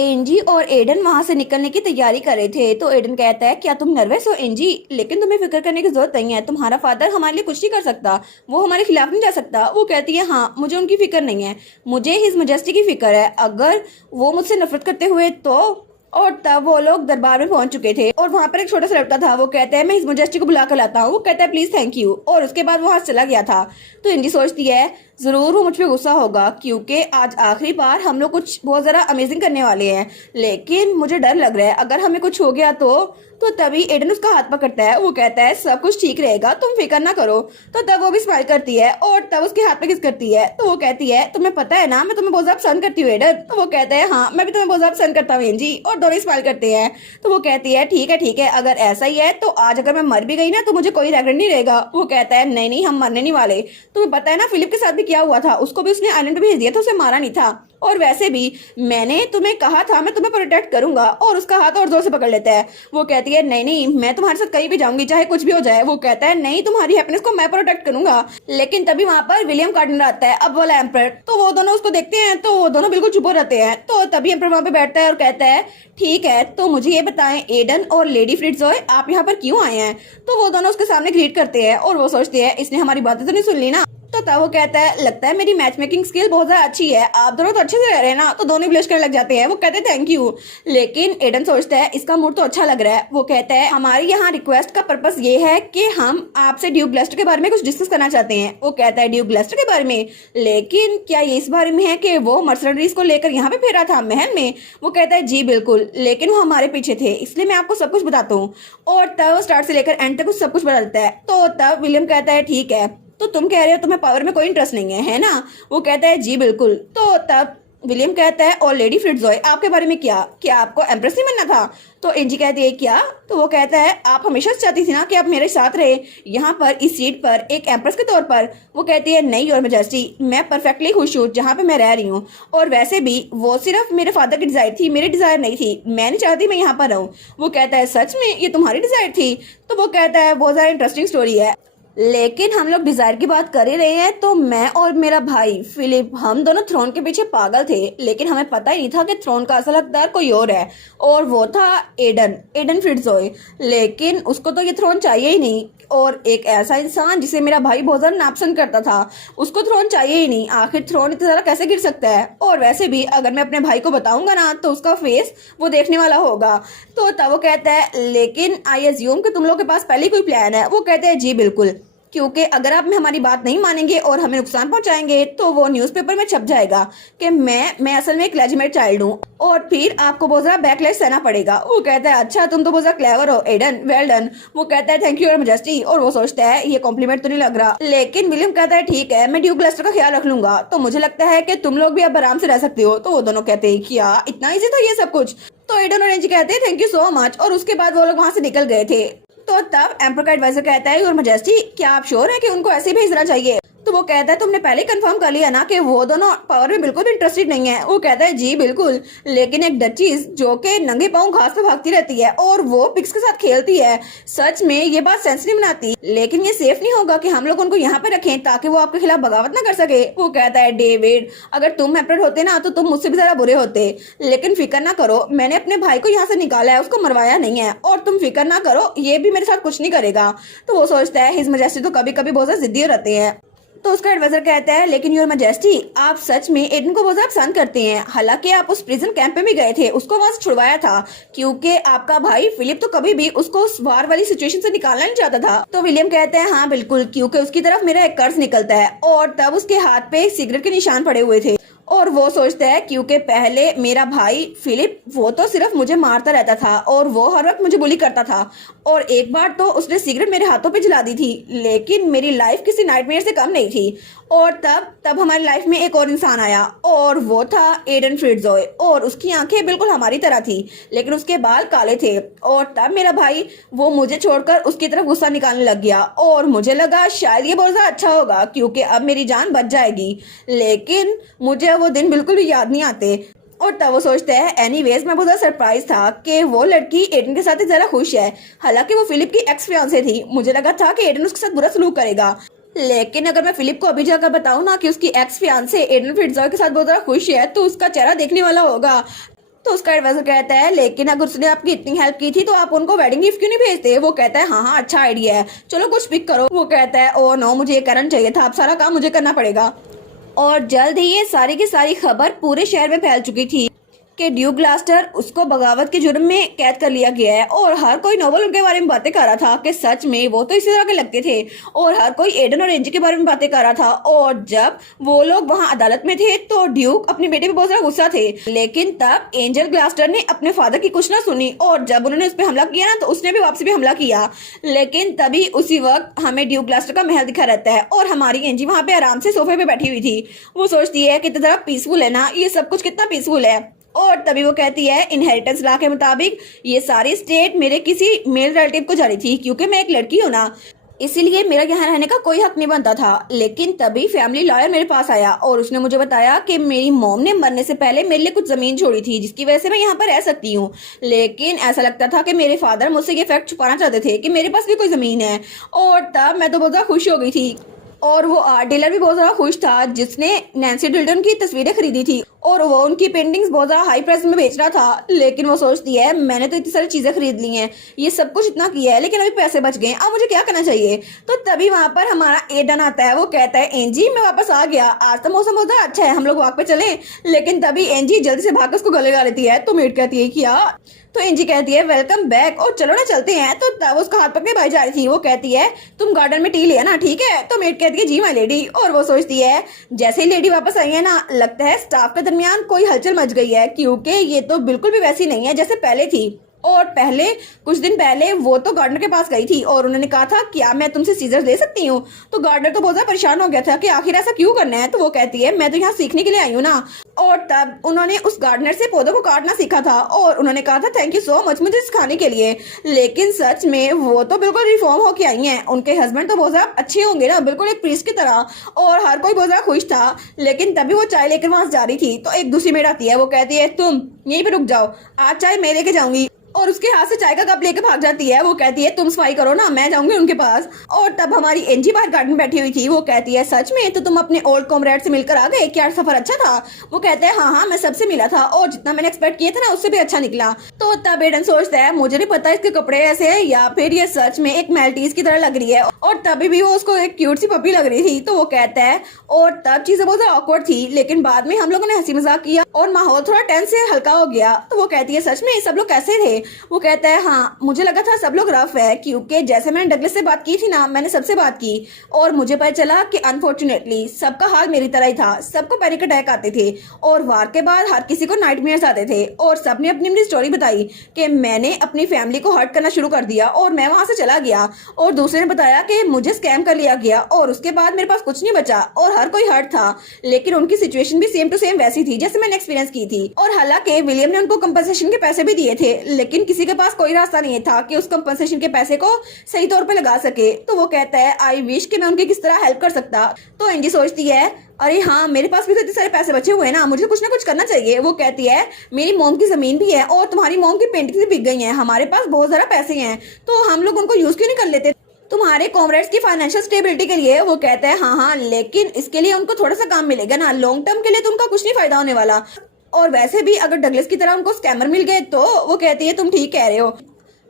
एंजी और एडन वहां से निकलने की तैयारी कर रहे थे तो एडन कहता है क्या तुम नर्वस हो एंजी, लेकिन तुम्हें फिक्र करने की जरूरत नहीं है, तुम्हारा फादर हमारे लिए कुछ नहीं कर सकता, वो हमारे खिलाफ नहीं जा सकता। वो कहती है हाँ मुझे उनकी फिक्र नहीं है, मुझे हिज मजेस्टी की फिक्र है, अगर वो मुझसे नफरत करते हुए तो। और तब वो लोग दरबार में पहुंच चुके थे और वहां पर एक छोटा सा लड़का था। वो कहता है मैं हिज मजेस्टी को बुला कर लाता हूँ। वो कहता है प्लीज थैंक यू, और उसके बाद वो वहां से चला गया था। तो एंजी सोचती है जरूर वो मुझ पे गुस्सा होगा क्योंकि आज आखिरी बार हम लोग कुछ बहुत जरा अमेजिंग करने वाले हैं, लेकिन मुझे डर लग रहा है अगर हमें कुछ हो गया तो तभी एडन उसका हाथ पकड़ता है। वो कहता है सब कुछ ठीक रहेगा, तुम फिक्र ना करो। तो तब वो भी स्माइल करती है और तब उसके हाथ पे किस करती है। तो वो कहती है तुम्हें पता है ना मैं तुम्हें बहुत ज्यादा पसंद करती हूँ एडन। तो वो कहता है हाँ मैं भी तुम्हें बहुत ज्यादा पसंद करता हूँ एंजी, और दोनों स्माइल करते हैं। तो वो कहती है ठीक है अगर ऐसा ही है तो आज अगर मैं मर भी गई ना तो मुझे कोई रेग्रेट नहीं रहेगा। वो कहता है नहीं नहीं हम मरने नहीं वाले, तुम्हें पता है ना फिलिप के साथ भी क्या हुआ था, उसको भी उसने आइलैंड पे भेज दिया था, उसे मारा नहीं था। और वैसे भी मैंने तुम्हें कहा था मैं तुम्हें प्रोटेक्ट करूंगा, और उसका हाथ और जोर से पकड़ लेता है। वो कहती है नहीं नहीं मैं तुम्हारे साथ कहीं भी जाऊंगी चाहे कुछ भी हो जाए। वो कहता है नहीं तुम्हारी हैप्पीनेस को मैं प्रोटेक्ट करूंगा। लेकिन तभी वहां पर विलियम कार्डनर आता है, अब वाला एम्पर। तो वो दोनों उसको देखते हैं तो वो दोनों बिल्कुल चुप हो रहते हैं। तो तभी एम्पर वहां पे बैठता है और कहता है ठीक है तो मुझे ये बताएं एडन और लेडी फ्रिट्जॉय आप यहाँ पर क्यों आए हैं। तो वो दोनों उसके सामने ग्रीट करते हैं और वो सोचते हैं इसने हमारी बातें तो नहीं सुन ली ना। तो तब वो कहता है लगता है मेरी मैच मेकिंग स्किल बहुत ज्यादा अच्छी है, आप दोनों तो अच्छे से रह रहे हैं ना। तो दोनों ब्लश करने लग जाते हैं। वो कहते हैं थैंक यू, लेकिन एडन सोचता है इसका मूड तो अच्छा लग रहा है। वो कहता है हमारी यहाँ रिक्वेस्ट का पर्पस ये है कि हम आपसे ड्यूक ब्लस्टर के बारे में कुछ डिस्कस करना चाहते हैं। वो कहता है ड्यूक ब्लस्टर के बारे में, लेकिन क्या ये इस बारे में है कि वो मर्सनरीज को लेकर यहाँ पे फेरा था महल में। वो कहता है जी बिल्कुल, लेकिन वो हमारे पीछे थे इसलिए मैं आपको सब कुछ बताता हूँ। और तब स्टार्ट से लेकर एंड तक सब कुछ बदलता है। तो तब विलियम कहता है ठीक है तो तुम कह रहे हो तुम्हें पावर में कोई इंटरेस्ट नहीं है ना। वो कहता है जी बिल्कुल। तो तब विलियम कहता है और लेडी फ्रिट्जॉय आपके बारे में क्या आपको एम्प्रेस नहीं बनना था। तो एंजी कहती है क्या। तो वो कहता है आप हमेशा चाहती थी ना कि आप मेरे साथ रहे यहाँ पर इस सीट पर एक एम्प्रेस के तौर पर। वो कहती है नहीं योर मेजेस्टी मैं परफेक्टली खुश हूँ जहाँ पे मैं रह रही हूँ, और वैसे भी वो सिर्फ मेरे फादर की डिजायर थी, मेरी डिजायर नहीं थी, मैं नहीं चाहती मैं यहाँ पर रहूँ। वो कहता है सच में ये तुम्हारी डिजायर थी। तो वो कहता है बहुत ज्यादा इंटरेस्टिंग स्टोरी है, लेकिन हम लोग डिजायर की बात कर ही रहे हैं तो मैं और मेरा भाई फिलिप हम दोनों थ्रोन के पीछे पागल थे, लेकिन हमें पता ही नहीं था कि थ्रोन का असल हकदार कोई और है, और वो था एडन फ्रिट्जॉय। लेकिन उसको तो ये थ्रोन चाहिए ही नहीं, और एक ऐसा इंसान जिसे मेरा भाई बहुत ज्यादा नापसंद करता था उसको थ्रोन चाहिए ही नहीं। आखिर थ्रोन इतना ज्यादा कैसे गिर सकता है, और वैसे भी अगर मैं अपने भाई को बताऊंगा ना तो उसका फेस वो देखने वाला होगा। तो तब वो कहता है लेकिन आई अज्यूम कि तुम लोग के पास पहले कोई प्लान है। वो कहते हैं जी बिल्कुल, क्योंकि अगर आप हमारी बात नहीं मानेंगे और हमें नुकसान पहुंचाएंगे तो वो न्यूज़पेपर में छप जाएगा कि मैं असल में एक लेजिमेट चाइल्ड हूँ, और फिर आपको बहुत ज्यादा बैकलैश सहना पड़ेगा। वो कहता है अच्छा तुम तो बहुत ज्यादा क्लेवर हो एडन, वेल डन। वो कहता है थैंक यू योर मैजेस्टी, और वो सोचता है ये कॉम्प्लीमेंट तो नहीं लग रहा। लेकिन विलियम कहता है ठीक है मैं ड्यूक ब्लस्टर का ख्याल रख लूंगा, तो मुझे लगता है कि तुम लोग भी अब आराम से रह सकते हो। तो वो दोनों कहते हैं क्या इतना ईजी था ये सब कुछ। तो एडन और एंजी कहते हैं थैंक यू सो मच, और उसके बाद वो लोग वहां से निकल गए थे। तो तब एम्पर का एडवाइजर कहता है योर मैजेस्टी क्या आप श्योर है कि उनको ऐसे ही भेजना चाहिए। तो वो कहता है तुमने पहले कंफर्म कर लिया ना कि वो दोनों पावर में बिल्कुल भी इंटरेस्टेड नहीं है। वो कहता है जी बिल्कुल, लेकिन एक डचीज जो कि नंगे पांव घास पे भागती रहती है और वो पिग्स के साथ खेलती है, सच में ये बात सेंस नहीं बनाती, लेकिन ये सेफ नहीं होगा कि हम लोग उनको यहाँ पे रखें ताकि वो आपके खिलाफ बगावत ना कर सके। वो कहता है डेविड अगर तुम एम्परर होते ना तो तुम मुझसे भी ज्यादा बुरे होते, लेकिन फिक्र ना करो मैंने अपने भाई को यहाँ से निकाला है, उसको मरवाया नहीं है, और तुम फिक्र ना करो ये भी मेरे साथ कुछ नहीं करेगा। तो वो सोचता है हिज मैजेस्टी तो कभी कभी बहुत ज्यादा जिद्दी रहते हैं। तो उसका एडवाइजर कहता है लेकिन योर मैजेस्टी आप सच में एडन को बहुत ज्यादा पसंद करते हैं, हालांकि आप उस प्रिजन कैंप में भी गए थे, उसको वहां से छुड़वाया था क्योंकि आपका भाई फिलिप तो कभी भी उसको उस वार वाली सिचुएशन से निकालना नहीं चाहता था। तो विलियम कहता है हाँ बिल्कुल, क्योंकि उसकी तरफ मेरा एक कर्ज निकलता है, और तब उसके हाथ पे सिगरेट के निशान पड़े हुए थे। और वो सोचता है क्योंकि पहले मेरा भाई फिलिप वो तो सिर्फ मुझे मारता रहता था और वो हर वक्त मुझे बुली करता था, और एक बार तो उसने सिगरेट मेरे हाथों पे जला दी थी, लेकिन मेरी लाइफ किसी नाइटमेयर से कम नहीं थी। और तब हमारी लाइफ में एक और इंसान आया और वो था एडन फ्रिट्जॉय, और उसकी आंखें बिल्कुल हमारी तरह थी लेकिन उसके बाल काले थे। और तब मेरा भाई वो मुझे छोड़कर उसकी तरफ गुस्सा निकालने लग गया, और मुझे लगा शायद ये बहुत ज्यादा अच्छा होगा क्योंकि अब मेरी जान बच जाएगी, लेकिन मुझे वो दिन बिल्कुल भी याद नहीं आते। और तब वो सोचते हैं एनीवेज मैं बहुत सरप्राइज था कि वो लड़की एडन के साथ जरा खुश है, हालांकि वो फिलिप की एक्स फियांसे थी। मुझे लगा था कि एडन उसके साथ बुरा सलूक करेगा, लेकिन अगर मैं फिलिप को अभी जाकर बताऊं ना कि उसकी एक्स फियांसे एडन फ्रिट्जॉय के साथ बहुत ज्यादा खुश है तो उसका चेहरा देखने वाला होगा। तो उसका एडवाइजर कहता है लेकिन अगर उसने आपकी इतनी हेल्प की थी तो आप उनको वेडिंग गिफ्ट क्यों नहीं भेजते। वो कहता है हाँ हाँ अच्छा आइडिया है, चलो कुछ पिक करो। वो कहता है ओ नो, मुझे ये करना चाहिए था, अब सारा काम मुझे करना पड़ेगा। और जल्द ही ये सारी की सारी खबर पूरे शहर में फैल चुकी थी कि ड्यूक ग्लास्टर उसको बगावत के जुर्म में कैद कर लिया गया है। और हर कोई नोबल उनके बारे में बातें कर रहा था कि सच में वो तो इसी तरह के लगते थे। और हर कोई एडन और एंजी के बारे में बातें कर रहा था। और जब वो लोग वहां अदालत में थे तो ड्यूक अपने बेटे पे बहुत ज्यादा गुस्सा थे। लेकिन तब एंजल ग्लास्टर ने अपने फादर की कुछ ना सुनी और जब उन्होंने उस पर हमला किया ना तो उसने भी वापसी भी हमला किया। लेकिन तभी उसी वक्त हमें ड्यूक ग्लास्टर का महल दिखा रहता है और हमारी एंजी वहां पे आराम से सोफे पे बैठी हुई थी। वो सोचती है कितना जरा पीसफुल है ना, ये सब कुछ कितना पीसफुल है। और तभी वो कहती है इनहेरिटेंस लॉ के मुताबिक ये सारी स्टेट मेरे किसी मेल रिलेटिव को जा रही थी, क्योंकि मैं एक लड़की हूँ ना, इसीलिए मेरा यहाँ रहने का कोई हक नहीं बनता था। लेकिन तभी फैमिली लॉयर मेरे पास आया और उसने मुझे बताया कि मेरी मॉम ने मरने से पहले मेरे लिए कुछ जमीन छोड़ी थी जिसकी वजह से मैं यहाँ पर रह सकती हूँ। लेकिन ऐसा लगता था कि मेरे फादर मुझसे ये फैक्ट छुपाना चाहते थे कि मेरे पास भी कोई जमीन है। और तब मैं तो बहुत ज्यादा खुश हो गई थी। और वो आर्ट डीलर भी बहुत ज्यादा खुश था जिसने नैन्सी डिल्टन की तस्वीरें खरीदी थी और वो उनकी पेंटिंग्स बहुत ज्यादा हाई प्राइस में बेच रहा था। लेकिन वो सोचती है मैंने तो इतनी सारी चीजें खरीद ली हैं, ये सब कुछ इतना किया है, लेकिन अभी पैसे बच गए, अब मुझे क्या करना चाहिए। तो तभी वहां पर हमारा एडन आता है। वो कहता है एंजी मैं वापस आ गया, आज तो मौसम बहुत अच्छा है, हम लोग वॉक पे चले। लेकिन तभी एंजी जल्दी से भागकर उसको गले लगा लेती है। तो मेड कहती है क्या, तो एंजी कहती है वेलकम बैक और चलो ना चलते हैं। तो तब उसका हाथ पकड़े भाई जा रही थी। वो कहती है तुम गार्डन में टी लिया ना, ठीक है। तो मेड कहती है जी माय लेडी। और वो सोचती है जैसे ही लेडी वापस आई है ना, लगता है स्टाफ के दरमियान कोई हलचल मच गई है, क्योंकि ये तो बिल्कुल भी वैसी नहीं है जैसे पहले थी। और पहले कुछ दिन पहले वो तो गार्डनर के पास गई थी और उन्होंने कहा था क्या मैं तुमसे सीजर्स ले सकती हूँ। तो गार्डनर तो बहुत ज्यादा परेशान हो गया था कि आखिर ऐसा क्यों करना है। तो वो कहती है मैं तो यहाँ सीखने के लिए आई हूँ ना। और तब उन्होंने उस गार्डनर से पौधों को काटना सीखा था और उन्होंने कहा था थैंक यू सो मच मुझे सिखाने के लिए। लेकिन सच में वो तो बिल्कुल रिफॉर्म होके आई हैं। उनके हस्बैंड तो बहुत ज्यादा अच्छे होंगे ना, बिल्कुल एक प्रीस्ट की तरह। और हर कोई बहुत ज्यादा खुश था। लेकिन तभी वो चाय लेकर वहां जा रही थी तो एक दूसरी मेड आती है। वो कहती है तुम यहीं पे रुक जाओ, आज चाय मैं लेके जाऊंगी। और उसके हाथ से चाय का कप लेके भाग जाती है। वो कहती है तुम सफाई करो ना, मैं जाऊंगी उनके पास। और तब हमारी एंजी बाहर गार्डन में बैठी हुई थी। वो कहती है सच में तो तुम अपने ओल्ड कॉमरेड से मिलकर आ गए, क्या सफर अच्छा था। वो कहते हैं हाँ हाँ मैं सबसे मिला था और जितना मैंने एक्सपेक्ट किया था ना उससे भी अच्छा निकला। तो तब एडन सोचता है मुझे नहीं पता इसके कपड़े ऐसे है या फिर ये सच में एक मेल्टीज की तरह लग रही है। और तभी भी वो उसको एक क्यूट सी पपी लग रही थी। तो वो कहता है और तब चीजें बहुत ऑकवर्ड थी, लेकिन बाद में हम लोगों ने हंसी मजाक किया और माहौल थोड़ा टेंस से हल्का हो गया। तो वो कहती है सच में सब लोग कैसे थे। वो कहता है हाँ मुझे लगा था सब लोग रफ है, क्योंकि जैसे मैंने डगलस से बात की थी ना, मैंने सबसे बात की और मुझे पता चला कि अनफॉर्चुनेटली सबका हाल मेरी तरह ही था। सबको पैनिक अटैक आते थे और वार के बाद हर किसी को नाइटमेयर्स आते थे। और सबने अपनी अपनी स्टोरी बताई कि मैंने अपनी फैमिली को हर्ट करना शुरू कर दिया और मैं वहां से चला गया। और दूसरे ने बताया कि मुझे स्कैम कर लिया गया और उसके बाद मेरे पास कुछ नहीं बचा और हर कोई हर्ट था। लेकिन उनकी सिचुएशन भी सेम टू सेम वैसी थी जैसे मैंने एक्सपीरियंस की थी। और हालांकि विलियम ने उनको कंपनसेशन के पैसे भी दिए थे, लेकिन किसी के पास कोई रास्ता नहीं था कि उस कंपनसेशन के पैसे को सही तौर पे लगा सके। तो वो कहता है आई विश कि मैं उनकी किस तरह हेल्प कर सकता। तो एंजी सोचती है अरे हाँ मेरे पास भी तो इतने सारे पैसे बचे हुए हैं ना, मुझे कुछ ना कुछ करना चाहिए। वो कहती है मेरी मोम की जमीन भी है और तुम्हारी मोम की पेंटिंग भी बिक गई है, हमारे पास बहुत ज्यादा पैसे हैं, तो हम लोग उनको यूज क्यों नहीं कर लेते तुम्हारे कॉमरेड्स की फाइनेंशियल स्टेबिलिटी के लिए। वो कहता है हाँ हाँ लेकिन इसके लिए उनको थोड़ा सा काम मिलेगा ना, लॉन्ग टर्म के लिए तो उनका कुछ नहीं फायदा होने वाला। और वैसे भी अगर डगलस की तरह उनको स्कैमर मिल गए तो वो कहती है तुम ठीक कह रहे हो।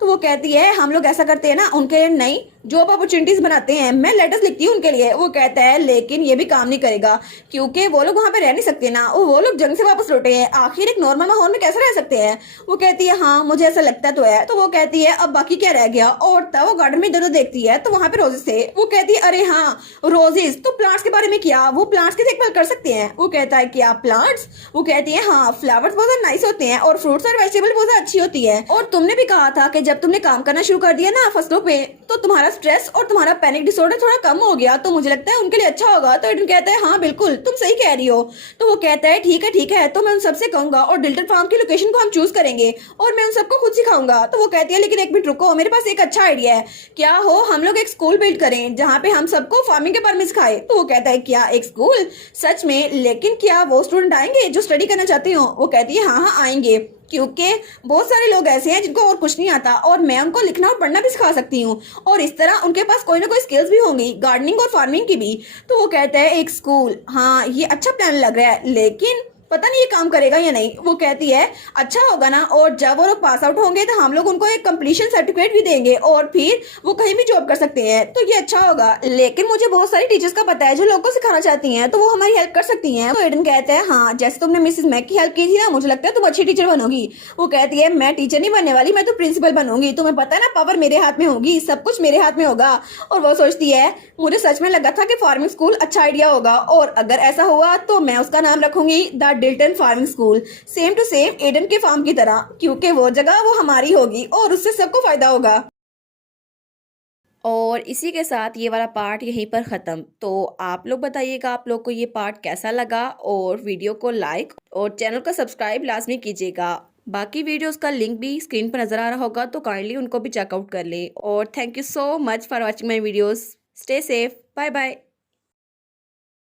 तो वो कहती है हम लोग ऐसा करते हैं ना उनके लिए नई जॉब अपॉर्चुनिटीज बनाते हैं, मैं लेटर्स लिखती हूँ उनके लिए। वो कहता है लेकिन ये भी काम नहीं करेगा क्योंकि वो लोग वहां पे रह नहीं सकते ना, वो लोग जंग से वापस लौटे हैं, आखिर एक नॉर्मल माहौल में कैसे रह सकते हैं। वो कहती है हाँ मुझे ऐसा लगता तो है। तो वो कहती है अब बाकी क्या रह गया। और तब वो गार्डन में इधर देखती है तो वहां पे रोजेस थे। वो कहती है अरे हाँ रोजेस, तो प्लांट्स के बारे में क्या, वो प्लांट्स की देखभाल कर सकते हैं। वो कहता है क्या प्लांट्स। वो कहती है हाँ फ्लावर्स बहुत नाइस होते हैं और फ्रूट्स और वेजिटेबल बहुत अच्छी होती है। और तुमने भी कहा था कि जब तुमने काम करना शुरू कर दिया ना फसलों पे तो तुम्हारा स्ट्रेस और तुम्हारा पैनिक डिसऑर्डर थोड़ा कम हो गया, तो मुझे लगता है उनके लिए अच्छा होगा। तो एडन कहता है हाँ बिल्कुल तुम सही कह रही हो। तो वो कहता है ठीक है तो मैं उन सबसे कहूंगा और डिल्टन फार्म की लोकेशन को हम चूज करेंगे और मैं उन सबको खुद सिखाऊंगा। तो वो कहती है लेकिन एक मिनट रुको, मेरे पास एक अच्छा आइडिया है, क्या हो हम लोग एक स्कूल बिल्ड करें जहाँ पे हम सबको फार्मिंग के बारे में सिखाए। तो वो कहता है क्या एक स्कूल, सच में, लेकिन क्या वो स्टूडेंट आएंगे जो स्टडी करना चाहते हो। वो कहती है हाँ आएंगे, क्योंकि बहुत सारे लोग ऐसे हैं जिनको और कुछ नहीं आता और मैं उनको लिखना और पढ़ना भी सिखा सकती हूँ और इस तरह उनके पास कोई ना कोई स्किल्स भी होंगी, गार्डनिंग और फार्मिंग की भी। तो वो कहता है एक स्कूल, हाँ ये अच्छा प्लान लग रहा है, लेकिन पता नहीं ये काम करेगा या नहीं। वो कहती है अच्छा होगा ना, और जब वो लोग पास आउट होंगे तो हम लोग उनको एक कंप्लीशन सर्टिफिकेट भी देंगे और फिर वो कहीं भी जॉब कर सकते हैं, तो ये अच्छा होगा। लेकिन मुझे बहुत सारी टीचर्स का पता है जो लोगों को सिखाना चाहती हैं, तो वो हमारी हेल्प कर सकती हैं। तो एडन कहता है हाँ, जैसे तुमने मिसेस मैक की हेल्प की थी ना, मुझे लगता है तुम अच्छी टीचर बनोगी। वो कहती है मैं टीचर नहीं बनने वाली, मैं तो प्रिंसिपल बनूंगी। तुम्हें पता है ना, पावर मेरे हाथ में होगी, सब कुछ मेरे हाथ में होगा। और वो सोचती है मुझे सच में लगा था कि फार्मिंग स्कूल अच्छा आइडिया होगा, और अगर ऐसा हुआ तो मैं उसका नाम रखूंगी the Dilton farming school, same to same एडन के फार्म की तरह, क्योंकि वो जगह वो हमारी होगी और उससे सबको फायदा होगा। और इसी के साथ ये वाला पार्ट यहीं पर ख़त्म। तो आप लोग बताइएगा आप लोग को ये पार्ट कैसा लगा, और वीडियो को लाइक और चैनल को सब्सक्राइब लाजमी कीजिएगा। बाकी वीडियोस का लिंक भी स्क्रीन पर नज़र आ रहा होगा, तो काइंडली उनको भी चेकआउट कर लें। और thank you so much for watching my videos. Stay safe, bye bye.